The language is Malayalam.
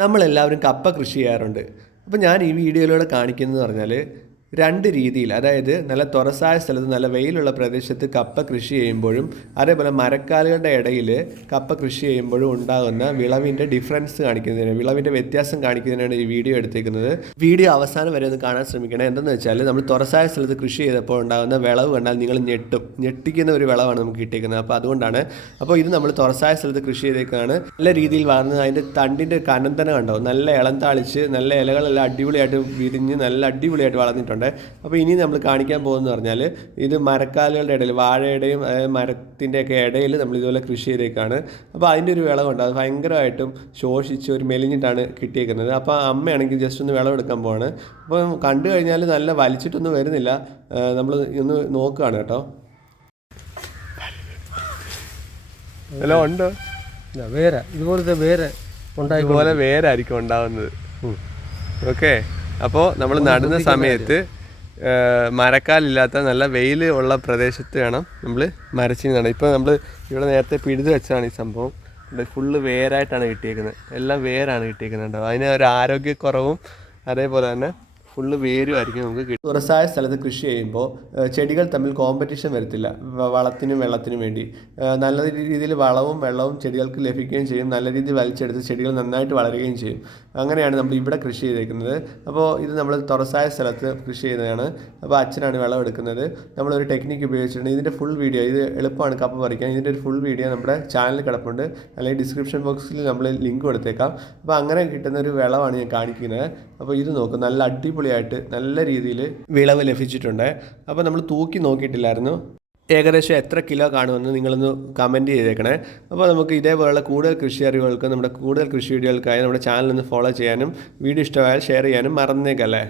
നമ്മളെല്ലാവരും കപ്പ കൃഷി ചെയ്യാറുണ്ട്. അപ്പോൾ ഞാൻ ഈ വീഡിയോയിലൂടെ കാണിക്കുന്നതെന്ന് പറഞ്ഞാൽ രണ്ട് രീതിയിൽ അതായത് നല്ല തുറസായ സ്ഥലത്ത് നല്ല വെയിലുള്ള പ്രദേശത്ത് കപ്പ കൃഷി ചെയ്യുമ്പോഴും അതേപോലെ മരക്കാലുകളുടെ ഇടയിൽ കപ്പ കൃഷി ചെയ്യുമ്പോഴും ഉണ്ടാകുന്ന വിളവിന്റെ ഡിഫറൻസ് കാണിക്കുന്നതിന് വിളവിന്റെ വ്യത്യാസം കാണിക്കുന്നതിനാണ് ഈ വീഡിയോ എടുത്തേക്കുന്നത്. വീഡിയോ അവസാനം വരെ ഒന്ന് കാണാൻ ശ്രമിക്കണം. എന്തെന്ന് വെച്ചാൽ നമ്മൾ തുറസായ സ്ഥലത്ത് കൃഷി ചെയ്തപ്പോൾ ഉണ്ടാകുന്ന വിളവ് കണ്ടാൽ നിങ്ങൾ ഞെട്ടും. ഞെട്ടിക്കുന്ന ഒരു വിളവാണ് നമുക്ക് കിട്ടിയിരിക്കുന്നത് അപ്പോൾ അതുകൊണ്ടാണ് അപ്പോൾ ഇത് നമ്മൾ തുറസായ സ്ഥലത്ത് കൃഷി ചെയ്തേക്കാണ്. നല്ല രീതിയിൽ വളർന്ന് അതിന്റെ തണ്ടിന്റെ കനം തന്നെ കണ്ടോ? നല്ല ഇളം താളിച്ച് നല്ല ഇലകളെല്ലാം അടിപൊളിയായിട്ട് വിരിഞ്ഞ് നല്ല അടിപൊളിയായിട്ട് വളർന്നിട്ടുണ്ട്. അപ്പോൾ ഇനി നമ്മൾ കാണിക്കാൻ പോകുന്നത് പറഞ്ഞാൽ ഇത് മരക്കാലുകളുടെ ഇടയിൽ വാഴയുടെയും മരത്തിന്റെയൊക്കെ ഇടയിൽ നമ്മൾ ഇതുപോലെ കൃഷി ചെയ്തേക്കാണ്. അപ്പോൾ അതിന്റെ ഒരു വിളവുണ്ട്. അത് ഭയങ്കരമായിട്ടും ശോഷിച്ച് ഒരു മെലിഞ്ഞിട്ടാണ് കിട്ടിയേക്കുന്നത്. അപ്പോൾ അമ്മയാണെങ്കിൽ ജസ്റ്റ് ഒന്ന് വിളവെടുക്കാൻ പോവാണ്. അപ്പോൾ കണ്ടു കഴിഞ്ഞാൽ നല്ല വലിച്ചിട്ടൊന്നും വരുന്നില്ല. നമ്മൾ ഒന്ന് നോക്കുകയാണ് കേട്ടോ. ഹലോ ഉണ്ട്. വേറെ ഇതുപോലത്തെ വേറെ ഉണ്ടായി ഇതുപോലെ വേരായിരിക്കും ഉണ്ടാവുന്നത്. ഓക്കെ. അപ്പോൾ നമ്മൾ നടുന്ന സമയത്ത് മരക്കാലില്ലാത്ത നല്ല വെയിൽ ഉള്ള പ്രദേശത്ത് വേണം നമ്മൾ മരച്ചിനി നടാൻ ഇപ്പോൾ നമ്മൾ ഇവിടെ നേരത്തെ പിഴുതു വെച്ചതാണ് ഈ സംഭവം. ഇവിടെ ഫുള്ള് വേരായിട്ടാണ് കിട്ടിയേക്കുന്നത്. എല്ലാം വേരാണ് കിട്ടിയേക്കുന്നത് കേട്ടോ. അതിന് ഒരു ആരോഗ്യക്കുറവും അതേപോലെ തന്നെ ഫുള്ള് വേരുമായിരിക്കും നമുക്ക് കിട്ടും തുറസായ സ്ഥലത്ത് കൃഷി ചെയ്യുമ്പോൾ ചെടികൾ തമ്മിൽ കോമ്പറ്റീഷൻ വരത്തില്ല. വളത്തിനും വെള്ളത്തിനും വേണ്ടി. നല്ല രീതിയിൽ വളവും വെള്ളവും ചെടികൾക്ക് ലഭിക്കുകയും ചെയ്യും. നല്ല രീതിയിൽ വലിച്ചെടുത്ത് ചെടികൾ നന്നായിട്ട് വളരുകയും ചെയ്യും. അങ്ങനെയാണ് നമ്മൾ ഇവിടെ കൃഷി ചെയ്തേക്കുന്നത്. അപ്പോൾ ഇത് നമ്മൾ തുറസായ സ്ഥലത്ത് കൃഷി ചെയ്യുന്നതാണ്. അപ്പോൾ അച്ഛനാണ് വെള്ളം എടുക്കുന്നത്. നമ്മളൊരു ടെക്നിക്ക് ഉപയോഗിച്ചിട്ടുണ്ട്. ഇതിന്റെ ഫുൾ വീഡിയോ ഇത് എളുപ്പമാണ് കപ്പ പറിക്കാൻ. ഇതിന്റെ ഒരു ഫുൾ വീഡിയോ നമ്മുടെ ചാനലിൽ കിടപ്പുണ്ട്. അല്ലെങ്കിൽ ഡിസ്ക്രിപ്ഷൻ ബോക്സിൽ നമ്മൾ ലിങ്ക് കൊടുത്തേക്കാം. അപ്പോൾ അങ്ങനെ കിട്ടുന്ന ഒരു വിളവാണ് ഞാൻ കാണിക്കുന്നത്. അപ്പോൾ ഇത് നോക്കും നല്ല അടിപൊളിയായിട്ട് നല്ല രീതിയിൽ വിളവ് ലഭിച്ചിട്ടുണ്ട്. അപ്പോൾ നമ്മൾ തൂക്കി നോക്കിയിട്ടില്ലായിരുന്നു. ഏകദേശം എത്ര കിലോ കാണുമെന്ന് നിങ്ങളൊന്ന് കമന്റ് ചെയ്തേക്കണേ. അപ്പോൾ നമുക്ക് ഇതേപോലെയുള്ള കൂടുതൽ കൃഷി അറിവുകൾക്ക് നമ്മുടെ കൂടുതൽ കൃഷി വീഡിയോകൾക്കായി നമ്മുടെ ചാനൽ ഒന്ന് ഫോളോ ചെയ്യാനും വീഡിയോ ഇഷ്ടമായാൽ ഷെയർ ചെയ്യാനും മറന്നേക്കല്ലേ?